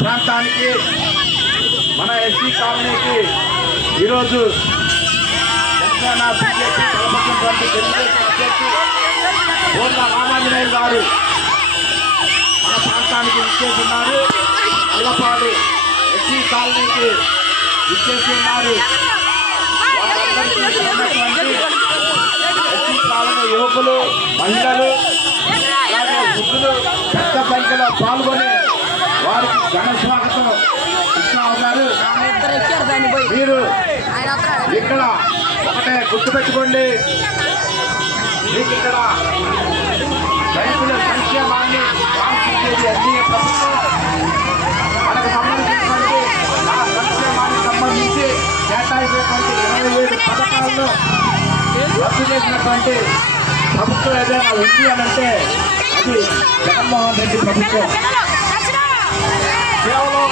ప్రాంతానికి మన ఎస్సీ కాలనీకి ఈరోజు జనసేన బీజేపీ బలపడుతున్నటువంటి తెలుగుదేశం అభ్యర్థి బోర్ల రామాంజనేయులు గారు మన ప్రాంతానికి ఇచ్చేస్తున్నారు. అల్లపాడు ఎస్సీ కాలనీకి ఇచ్చేస్తున్నారు. ఎస్సీ కాలనీ యువకులు, మహిళలు, అలాగే వృద్ధులు పెద్ద సంఖ్యలో పాల్గొని వారికి ఘన స్వాగతం ఇస్తున్నారు. మీరు ఇక్కడ ఒకటే గుర్తుపెట్టుకోండి, మీకు ఇక్కడ రైతుల సంక్షేమాన్ని కాంక్షించేది ఎన్డీఏ ప్రభుత్వం. మనకు సంబంధించినటువంటి ఆ సంక్షేమానికి సంబంధించి కేటాయించినటువంటి 27 పథకాలను రద్దు చేసినటువంటి ప్రభుత్వం ఏదైనా ఉంది అనంటే అది జగన్మోహన్ రెడ్డి ప్రభుత్వం. కేవలం